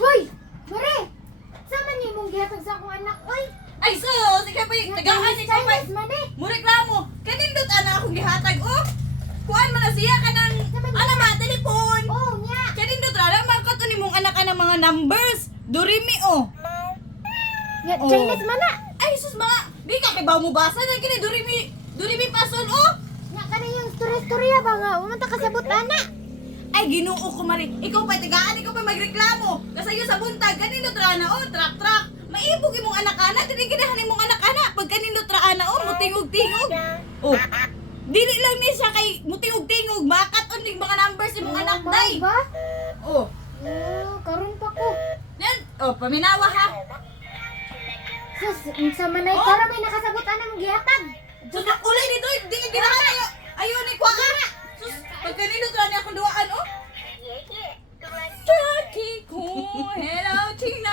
Hoy! Mare! Sama niyo mong gihatag sa akong anak, oy! Ay sus, ikaw pa yung tagaan ni ikaw pa. Chinese man eh! Mureklamo. Kanindot ana akong gihatag oh. Kuan man na siya kanang ana ma telepon. Oh, niya! Kanindot ra lang magkato nimong anak ka ng mga numbers. Dorimi oh. Nga, Oh. Chinese man na! Ay sus mga, di ka kay bawo mo basa na kini Dorimi pason oh. Nga ka na yung storya-storya ba nga? Umanta ka sa butana! Ay Ginoo ko mari. Ikaw pa tagaan, ikaw pa magreklamo. Kasayo sa buntag kanindot ra na oh, trak. Maibog imong anak-anak, dili ginahan imong anak-anak. Pag kanindot ra na oh, mutingog-tingog. Oh. Dili lang ni siya kay mutingog-tingog, makaton ning mga numbers imong anak day. Ba? Oh. Oh, karon pa ko. Yan, oh, paminawa ha. Sus, sa manay Oh. para may nakasagot anang gihatag. Sudak ulay dito, di ka ginahan ayo. Ayo ni kwa ka. Sus, pag kanino tra ni akong duaan oh. Turkey ko, hello Tina.